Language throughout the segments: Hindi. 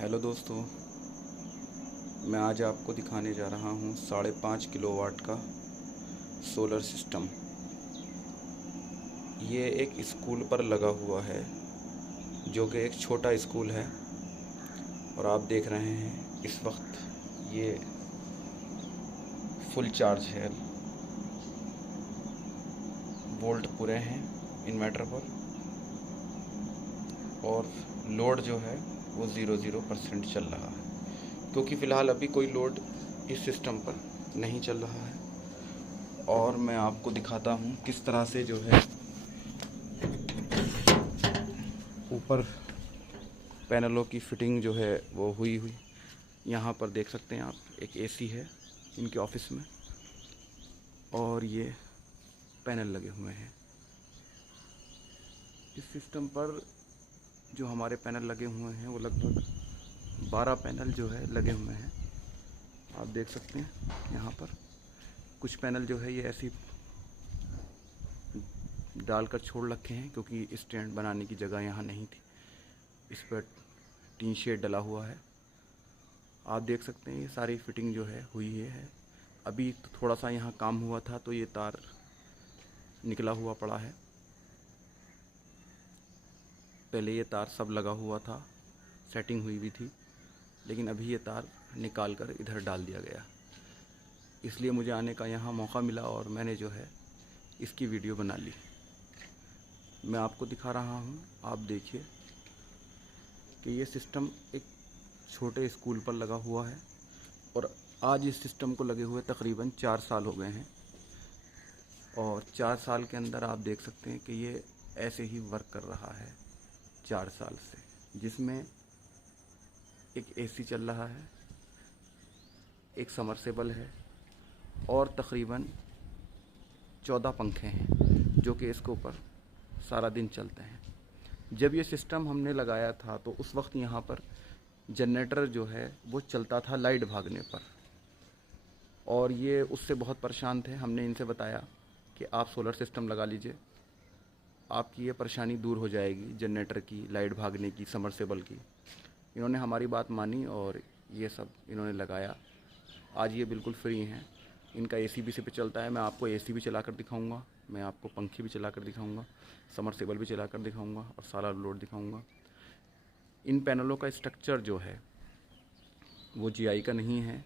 हेलो दोस्तों, मैं आज आपको दिखाने जा रहा हूँ 5.5 किलोवाट का सोलर सिस्टम। ये एक स्कूल पर लगा हुआ है, जो कि एक छोटा स्कूल है। और आप देख रहे हैं इस वक्त ये फुल चार्ज है, वोल्ट पूरे हैं इन्वर्टर पर, और लोड जो है वो 0% चल रहा है, क्योंकि फ़िलहाल अभी कोई लोड इस सिस्टम पर नहीं चल रहा है। और मैं आपको दिखाता हूँ किस तरह से जो है ऊपर पैनलों की फिटिंग जो है वो हुई। यहाँ पर देख सकते हैं आप, एक एसी है इनके ऑफिस में, और ये पैनल लगे हुए हैं। इस सिस्टम पर जो हमारे पैनल लगे हुए हैं वो लगभग 12 पैनल जो है लगे हुए हैं। आप देख सकते हैं यहाँ पर कुछ पैनल जो है ये ऐसे डालकर छोड़ रखे हैं, क्योंकि स्टैंड बनाने की जगह यहाँ नहीं थी। इस पर टीन शेड डला हुआ है। आप देख सकते हैं ये सारी फिटिंग जो है हुई है। अभी तो थोड़ा सा यहाँ काम हुआ था, तो ये तार निकला हुआ पड़ा है। पहले ये तार सब लगा हुआ था, सेटिंग हुई भी थी, लेकिन अभी ये तार निकाल कर इधर डाल दिया गया। इसलिए मुझे आने का यहाँ मौका मिला और मैंने जो है इसकी वीडियो बना ली। मैं आपको दिखा रहा हूँ, आप देखिए कि ये सिस्टम एक छोटे स्कूल पर लगा हुआ है, और आज इस सिस्टम को लगे हुए तकरीबन 4 साल हो गए हैं। और 4 साल के अंदर आप देख सकते हैं कि ये ऐसे ही वर्क कर रहा है 4 साल से, जिसमें एक एसी चल रहा है, एक समरसेबल है, और तकरीबन 14 पंखे हैं जो कि इसके ऊपर सारा दिन चलते हैं। जब ये सिस्टम हमने लगाया था तो उस वक्त यहाँ पर जनरेटर जो है वो चलता था लाइट भागने पर, और ये उससे बहुत परेशान थे। हमने इनसे बताया कि आप सोलर सिस्टम लगा लीजिए, आपकी ये परेशानी दूर हो जाएगी, जनरेटर की, लाइट भागने की, समरसेबल की। इन्होंने हमारी बात मानी और ये सब इन्होंने लगाया। आज ये बिल्कुल फ्री हैं। इनका एसी भी इसी पे चलता है। मैं आपको एसी भी चला कर दिखाऊँगा, मैं आपको पंखे भी चला कर दिखाऊँगा, समरसेबल भी चला कर दिखाऊँगा, और सारा लोड दिखाऊँगा। इन पैनलों का स्ट्रक्चर जो है वो जीआई का नहीं है,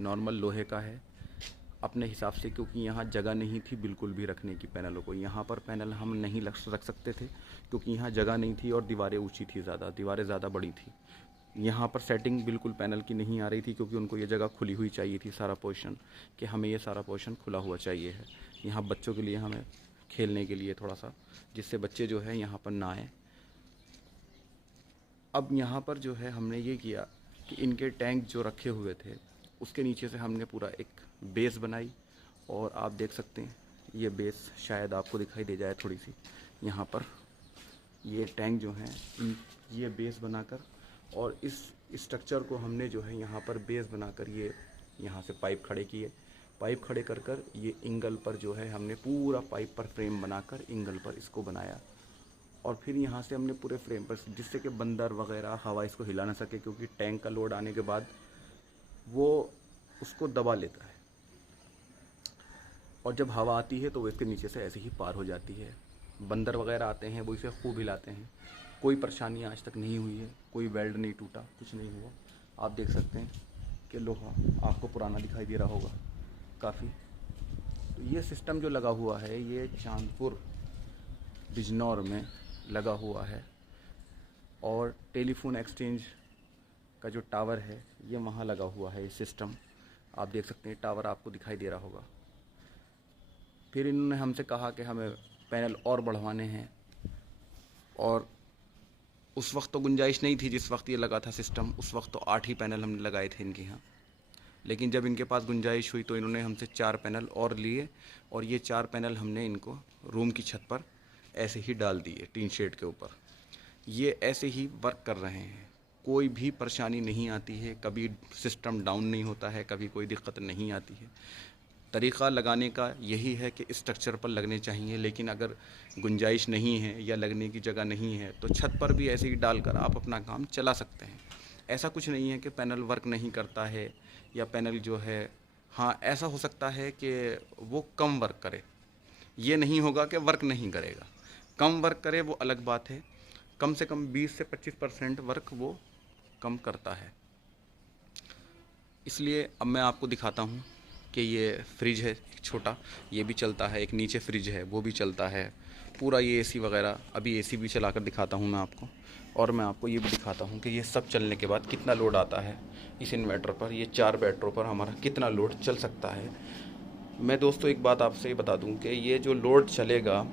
नॉर्मल लोहे का है अपने हिसाब से, क्योंकि यहाँ जगह नहीं थी बिल्कुल भी रखने की पैनलों को। यहाँ पर पैनल हम नहीं रख सकते थे, क्योंकि यहाँ जगह नहीं थी और दीवारें ऊंची थी, दीवारें ज़्यादा बड़ी थी। यहाँ पर सेटिंग बिल्कुल पैनल की नहीं आ रही थी, क्योंकि उनको ये जगह खुली हुई चाहिए थी, सारा पोर्शन, कि हमें ये सारा पोर्शन खुला हुआ चाहिए है। यहाँ बच्चों के लिए, हमें खेलने के लिए थोड़ा सा, जिससे बच्चे जो है यहाँ पर ना आए। अब यहाँ पर जो है हमने ये किया कि इनके टैंक जो रखे हुए थे उसके नीचे से हमने पूरा एक बेस बनाई, और आप देख सकते हैं ये बेस शायद आपको दिखाई दे जाए थोड़ी सी। यहाँ पर ये टैंक जो हैं, ये बेस बनाकर, और इस स्ट्रक्चर को हमने जो है यहाँ पर बेस बनाकर ये यहाँ से पाइप खड़े किए। पाइप खड़े कर कर ये इंगल पर जो है हमने पूरा पाइप पर फ्रेम बनाकर इंगल पर इसको बनाया, और फिर यहाँ से हमने पूरे फ्रेम पर, जिससे कि बंदर वगैरह हवा इसको हिला ना सके, क्योंकि टैंक का लोड आने के बाद वो उसको दबा लेता है, और जब हवा आती है तो वो इसके नीचे से ऐसे ही पार हो जाती है। बंदर वगैरह आते हैं वो इसे खूब हिलाते हैं। कोई परेशानी आज तक नहीं हुई है, कोई वेल्ड नहीं टूटा, कुछ नहीं हुआ। आप देख सकते हैं कि लोहा आपको पुराना दिखाई दे रहा होगा काफ़ी। तो ये सिस्टम जो लगा हुआ है ये चांदपुर बिजनौर में लगा हुआ है, और टेलीफोन एक्सचेंज का जो टावर है ये वहाँ लगा हुआ है। ये सिस्टम आप देख सकते हैं, टावर आपको दिखाई दे रहा होगा। फिर इन्होंने हमसे कहा कि हमें पैनल और बढ़वाने हैं, और उस वक्त तो गुंजाइश नहीं थी जिस वक्त ये लगा था सिस्टम। उस वक्त तो 8 ही पैनल हमने लगाए थे इनके यहाँ, लेकिन जब इनके पास गुंजाइश हुई तो इन्होंने हमसे 4 पैनल और लिए, और ये 4 पैनल हमने इनको रूम की छत पर ऐसे ही डाल दिए, टीन शेड के ऊपर। ये ऐसे ही वर्क कर रहे हैं, कोई भी परेशानी नहीं आती है, कभी सिस्टम डाउन नहीं होता है, कभी कोई दिक्कत नहीं आती है। तरीक़ा लगाने का यही है कि स्ट्रक्चर पर लगने चाहिए, लेकिन अगर गुंजाइश नहीं है या लगने की जगह नहीं है तो छत पर भी ऐसे ही डालकर आप अपना काम चला सकते हैं। ऐसा कुछ नहीं है कि पैनल वर्क नहीं करता है या पैनल जो है, हाँ ऐसा हो सकता है कि वो कम वर्क करे, ये नहीं होगा कि वर्क नहीं करेगा। कम वर्क करे वो अलग बात है, कम से कम 20 से 25% वर्क वो कम करता है। इसलिए अब मैं आपको दिखाता हूँ कि ये फ्रिज है एक छोटा, ये भी चलता है, एक नीचे फ्रिज है वो भी चलता है, पूरा ये एसी वगैरह, अभी एसी भी चलाकर दिखाता हूँ मैं आपको। और मैं आपको ये भी दिखाता हूँ कि ये सब चलने के बाद कितना लोड आता है इस इन्वर्टर पर, ये 4 बैटरियों पर हमारा कितना लोड चल सकता है। मैं दोस्तों एक बात आपसे ये बता दूँ कि ये जो लोड चलेगा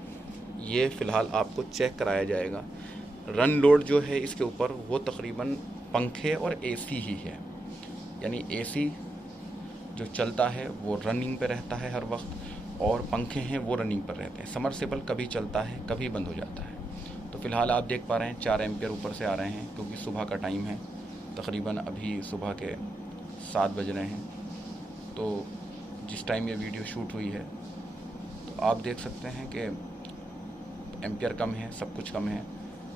ये फ़िलहाल आपको चेक कराया जाएगा। रन लोड जो है इसके ऊपर वो तकरीबन पंखे और एसी ही है, यानी एसी जो चलता है वो रनिंग पे रहता है हर वक्त, और पंखे हैं वो रनिंग पर रहते हैं। समरसेबल कभी चलता है कभी बंद हो जाता है। तो फ़िलहाल आप देख पा रहे हैं 4 एम्पियर ऊपर से आ रहे हैं, क्योंकि सुबह का टाइम है, तकरीबन अभी सुबह के 7 बज रहे हैं। तो जिस टाइम ये वीडियो शूट हुई है तो आप देख सकते हैं कि एम्पियर कम है, सब कुछ कम है,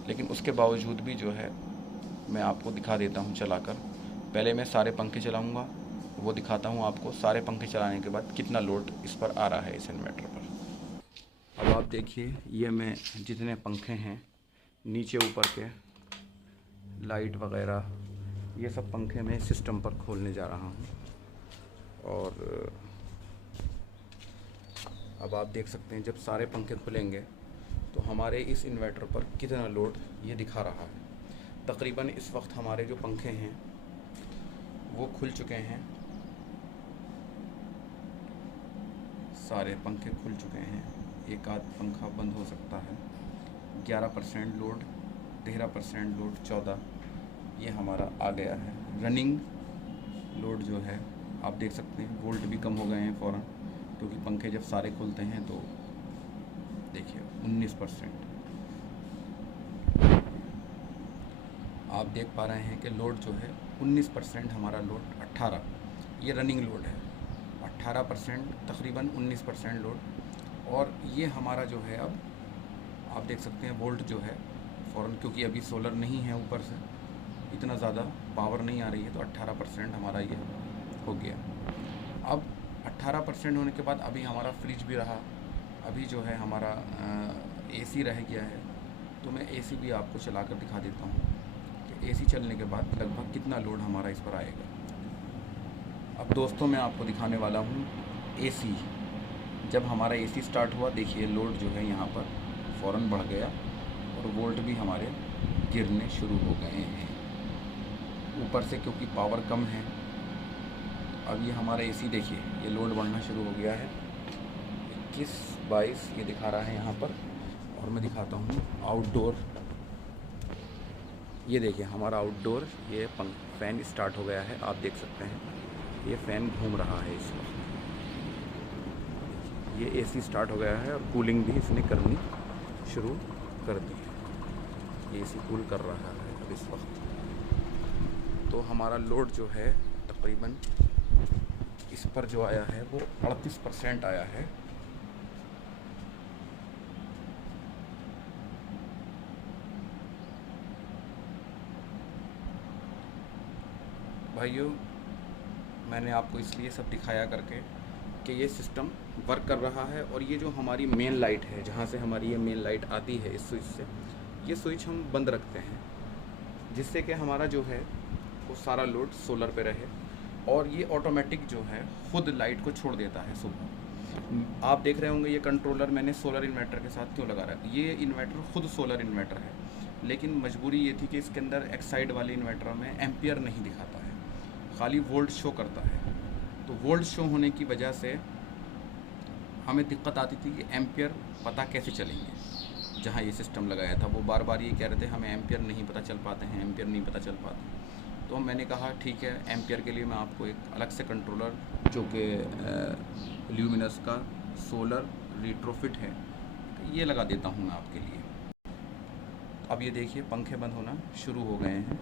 लेकिन उसके बावजूद भी जो है मैं आपको दिखा देता हूँ चलाकर। पहले मैं सारे पंखे चलाऊँगा, वो दिखाता हूँ आपको सारे पंखे चलाने के बाद कितना लोड इस पर आ रहा है इस इन्वर्टर पर। अब आप देखिए ये मैं जितने पंखे हैं नीचे ऊपर के, लाइट वगैरह, ये सब पंखे मैं सिस्टम पर खोलने जा रहा हूँ। और अब आप देख सकते हैं जब सारे पंखे खुलेंगे तो हमारे इस इन्वर्टर पर कितना लोड ये दिखा रहा है। तकरीबन इस वक्त हमारे जो पंखे हैं वो खुल चुके हैं, सारे पंखे खुल चुके हैं, एक आध पंखा बंद हो सकता है। 11% लोड, 13% लोड, 14 ये हमारा आ गया है। रनिंग लोड जो है आप देख सकते हैं, वोल्ट भी कम हो गए हैं फ़ौरन, क्योंकि पंखे जब सारे खुलते हैं तो देखिए 19%। आप देख पा रहे हैं कि लोड जो है 19% हमारा लोड, 18 ये रनिंग लोड है, 18% तकरीबन 19% लोड। और ये हमारा जो है अब आप देख सकते हैं वोल्ट जो है फ़ौरन, क्योंकि अभी सोलर नहीं है ऊपर से इतना ज़्यादा पावर नहीं आ रही है, तो 18% हमारा ये हो गया। अब 18% होने के बाद अभी हमारा फ्रिज भी रहा, अभी जो है हमारा एसी रह गया है। तो मैं एसी भी आपको चलाकर दिखा देता हूँ कि एसी चलने के बाद लगभग कितना लोड हमारा इस पर आएगा। अब दोस्तों मैं आपको दिखाने वाला हूँ एसी। जब हमारा एसी स्टार्ट हुआ देखिए लोड जो है यहाँ पर फ़ौरन बढ़ गया और वोल्ट भी हमारे गिरने शुरू हो गए हैं ऊपर से, क्योंकि पावर कम है। अब ये हमारा एसी देखिए ये लोड बढ़ना शुरू हो गया है, 21, 22 ये दिखा रहा है यहाँ पर। और मैं दिखाता हूँ आउटडोर, ये देखिए हमारा आउटडोर ये फ़ैन स्टार्ट हो गया है, आप देख सकते हैं ये फ़ैन घूम रहा है इस वक्त। ये एसी स्टार्ट हो गया है और कूलिंग भी इसने करनी शुरू कर दी है, ये एसी कूल कर रहा है अब इस वक्त। तो हमारा लोड जो है तकरीबन इस पर जो आया है वो 38% आया है। भाइयों मैंने आपको इसलिए सब दिखाया करके कि ये सिस्टम वर्क कर रहा है। और ये जो हमारी मेन लाइट है, जहाँ से हमारी ये मेन लाइट आती है इस स्विच से, ये स्विच हम बंद रखते हैं जिससे कि हमारा जो है वो सारा लोड सोलर पे रहे, और ये ऑटोमेटिक जो है ख़ुद लाइट को छोड़ देता है सुबह। आप देख रहे होंगे ये कंट्रोलर मैंने सोलर इन्वर्टर के साथ क्यों लगा रहा है। ये इन्वर्टर ख़ुद सोलर इन्वर्टर है, लेकिन मजबूरी ये थी कि इसके अंदर एक्साइड वाले इन्वर्टर में एम्पियर नहीं दिखाता है, खाली वोल्ट शो करता है। तो वोल्ट शो होने की वजह से हमें दिक्कत आती थी कि एम्पियर पता कैसे चलेंगे। जहाँ ये सिस्टम लगाया था वो बार बार ये कह रहे थे हमें एम्पियर नहीं पता चल पाते हैं, एम्पियर नहीं पता चल पाते। तो मैंने कहा ठीक है, एम्पियर के लिए मैं आपको एक अलग से कंट्रोलर जो कि ल्यूमिनस का सोलर रिट्रोफिट है ये लगा देता हूँ मैं आपके लिए। अब ये देखिए पंखे बंद होना शुरू हो गए हैं,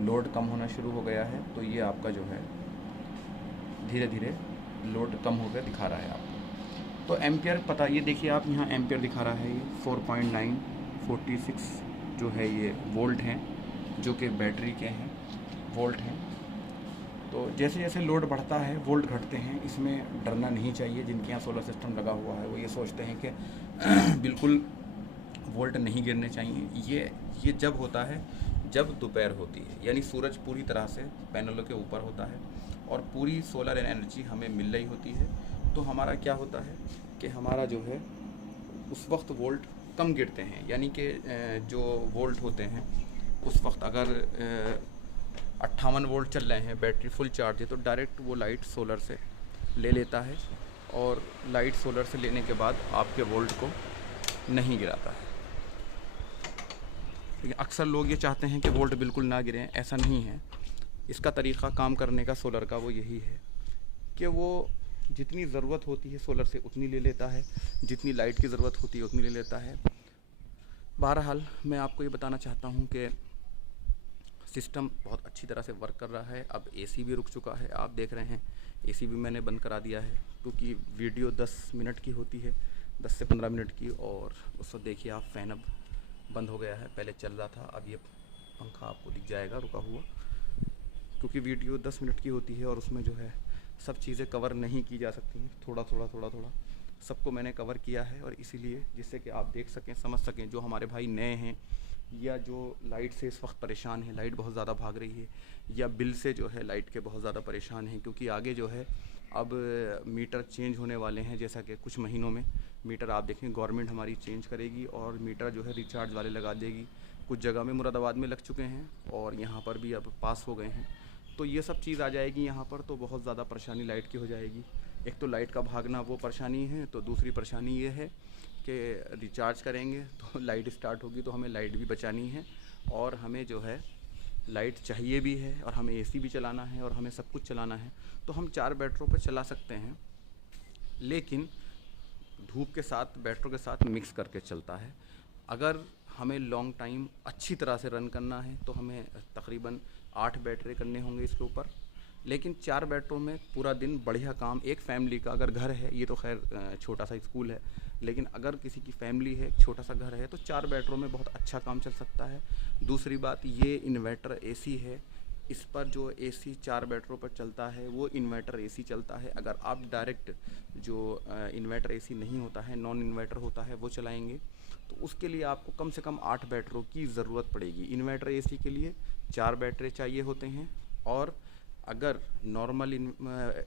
लोड कम होना शुरू हो गया है। तो ये आपका जो है धीरे धीरे लोड कम हो गया दिखा रहा है आपको। तो एम्पियर पता, ये देखिए आप यहाँ एम्पियर दिखा रहा है, ये 4.946 जो है ये वोल्ट हैं जो कि बैटरी के हैं। वोल्ट हैं। तो जैसे जैसे लोड बढ़ता है वोल्ट घटते हैं, इसमें डरना नहीं चाहिए। जिनके यहाँ सोलर सिस्टम लगा हुआ है वो ये सोचते हैं कि बिल्कुल वोल्ट नहीं गिरने चाहिए। ये जब होता है जब दोपहर होती है, यानी सूरज पूरी तरह से पैनलों के ऊपर होता है और पूरी सोलर एनर्जी हमें मिल रही होती है। तो हमारा क्या होता है कि हमारा जो है उस वक्त वोल्ट कम गिरते हैं, यानी कि जो वोल्ट होते हैं उस वक्त अगर 58 वोल्ट चल रहे हैं, बैटरी फुल चार्ज है, तो डायरेक्ट वो लाइट सोलर से ले लेता है और लाइट सोलर से लेने के बाद आपके वोल्ट को नहीं गिराता है। लेकिन अक्सर लोग ये चाहते हैं कि वोल्ट बिल्कुल ना गिरें, ऐसा नहीं है। इसका तरीक़ा काम करने का सोलर का वो यही है कि वो जितनी ज़रूरत होती है सोलर से उतनी ले लेता है, जितनी लाइट की ज़रूरत होती है उतनी ले लेता है। बहरहाल मैं आपको ये बताना चाहता हूँ कि सिस्टम बहुत अच्छी तरह से वर्क कर रहा है। अब एसी भी रुक चुका है, आप देख रहे हैं एसी भी मैंने बंद करा दिया है, क्योंकि वीडियो 10 मिनट की होती है, 10 से 15 मिनट की। और उस वक्त देखिए आप, फ़ैन अब बंद हो गया है, पहले चल रहा था, अब ये पंखा आपको दिख जाएगा रुका हुआ, क्योंकि वीडियो 10 मिनट की होती है और उसमें जो है सब चीज़ें कवर नहीं की जा सकती हैं। थोड़ा थोड़ा सबको मैंने कवर किया है, और इसीलिए जिससे कि आप देख सकें, समझ सकें, जो हमारे भाई नए हैं या जो लाइट से इस वक्त परेशान है, लाइट बहुत ज़्यादा भाग रही है, या बिल से जो है लाइट के बहुत ज़्यादा परेशान हैं, क्योंकि आगे जो है अब मीटर चेंज होने वाले हैं। जैसा कि कुछ महीनों में मीटर आप देखें गवर्नमेंट हमारी चेंज करेगी और मीटर जो है रिचार्ज वाले लगा देगी। कुछ जगह में मुरादाबाद में लग चुके हैं और यहाँ पर भी अब पास हो गए हैं। तो ये सब चीज़ आ जाएगी यहाँ पर, तो बहुत ज़्यादा परेशानी लाइट की हो जाएगी। एक तो लाइट का भागना वो परेशानी है, तो दूसरी परेशानी ये है कि रिचार्ज करेंगे तो लाइट स्टार्ट होगी, तो हमें लाइट भी बचानी है, और हमें जो है लाइट चाहिए भी है, और हमें एसी भी चलाना है, और हमें सब कुछ चलाना है। तो हम 4 बैटरों पर चला सकते हैं, लेकिन धूप के साथ बैटरों के साथ मिक्स करके चलता है। अगर हमें लॉन्ग टाइम अच्छी तरह से रन करना है तो हमें तकरीबन 8 बैटरी करने होंगे इसके ऊपर। लेकिन 4 बैटरों में पूरा दिन बढ़िया काम, एक फैमिली का अगर घर है, ये तो खैर छोटा सा स्कूल है, लेकिन अगर किसी की फैमिली है, छोटा सा घर है, तो 4 बैटरों में बहुत अच्छा काम चल सकता है। दूसरी बात, ये इन्वर्टर एसी है, इस पर जो एसी 4 बैटरों पर चलता है वो इन्वर्टर एसी चलता है। अगर आप डायरेक्ट जो इन्वर्टर एसी नहीं होता है, नॉन इन्वर्टर होता है, वो चलाएंगे तो उसके लिए आपको कम से कम 8 बैटरों की ज़रूरत पड़ेगी। इन्वर्टर एसी के लिए 4 बैटरी चाहिए होते हैं, और अगर नॉर्मल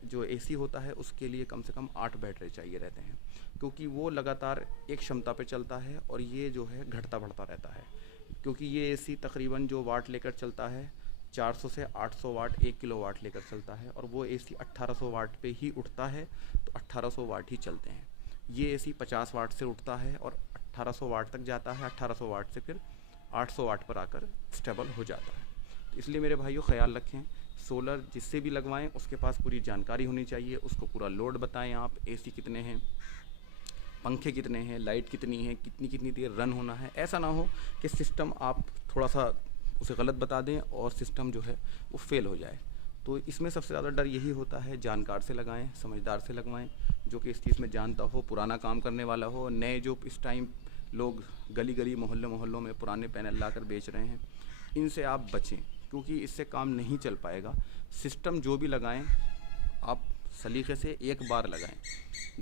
जो एसी होता है उसके लिए कम से कम 8 बैटरी चाहिए रहते हैं, क्योंकि वो लगातार एक क्षमता पे चलता है और ये जो है घटता बढ़ता रहता है। क्योंकि ये एसी तकरीबन जो वाट लेकर चलता है 400 से 800 वाट, 1 किलोवाट लेकर चलता है, और वो एसी 1800 वाट पे ही उठता है, तो 1800 वाट ही चलते हैं। ये एसी 50 वाट से उठता है और 1800 वाट तक जाता है, 1800 वाट से फिर 800 वाट पर आकर स्टेबल हो जाता है। तो इसलिए मेरे भाइयों ख्याल रखें, सोलर जिससे भी लगवाएं उसके पास पूरी जानकारी होनी चाहिए, उसको पूरा लोड बताएं आप, एसी कितने हैं, पंखे कितने हैं, लाइट कितनी है, कितनी कितनी देर रन होना है। ऐसा ना हो कि सिस्टम आप थोड़ा सा उसे गलत बता दें और सिस्टम जो है वो फेल हो जाए। तो इसमें सबसे ज़्यादा डर यही होता है, जानकार से लगाएं, समझदार से लगवाएं, जो कि इस चीज़ में जानता हो, पुराना काम करने वाला हो। नए जो इस टाइम लोग गली गली मोहल्लों में पुराने पैनल लाकर बेच रहे हैं, इनसे आप बचें, क्योंकि इससे काम नहीं चल पाएगा। सिस्टम जो भी लगाएं आप सलीके से एक बार लगाएं,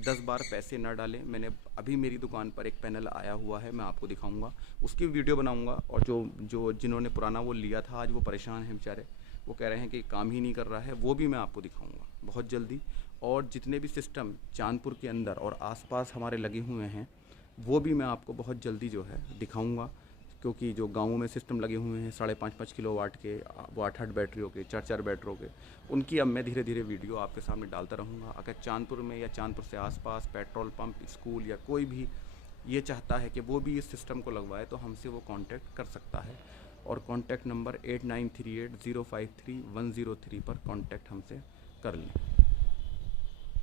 10 बार पैसे ना डालें। मैंने अभी मेरी दुकान पर एक पैनल आया हुआ है, मैं आपको दिखाऊंगा, उसकी वीडियो बनाऊंगा, और जो जिन्होंने पुराना वो लिया था आज वो परेशान हैं बेचारे, वो कह रहे हैं कि काम ही नहीं कर रहा है, वो भी मैं आपको दिखाऊंगा बहुत जल्दी। और जितने भी सिस्टम चांदपुर के अंदर और आसपास हमारे लगे हुए हैं वो भी मैं आपको बहुत जल्दी जो है दिखाऊंगा, क्योंकि जो गाँवों में सिस्टम लगे हुए हैं 5.5 किलोवाट के, वो 8 बैटरियों के, 4 बैटरियों के, उनकी अब मैं धीरे धीरे वीडियो आपके सामने डालता रहूँगा। अगर चांदपुर में या चांदपुर से आसपास पेट्रोल पंप, स्कूल या कोई भी ये चाहता है कि वो भी इस सिस्टम को लगवाए, तो हमसे वो कांटेक्ट कर सकता है। और कांटेक्ट नंबर 8938 053 103 पर कांटेक्ट हमसे कर लें।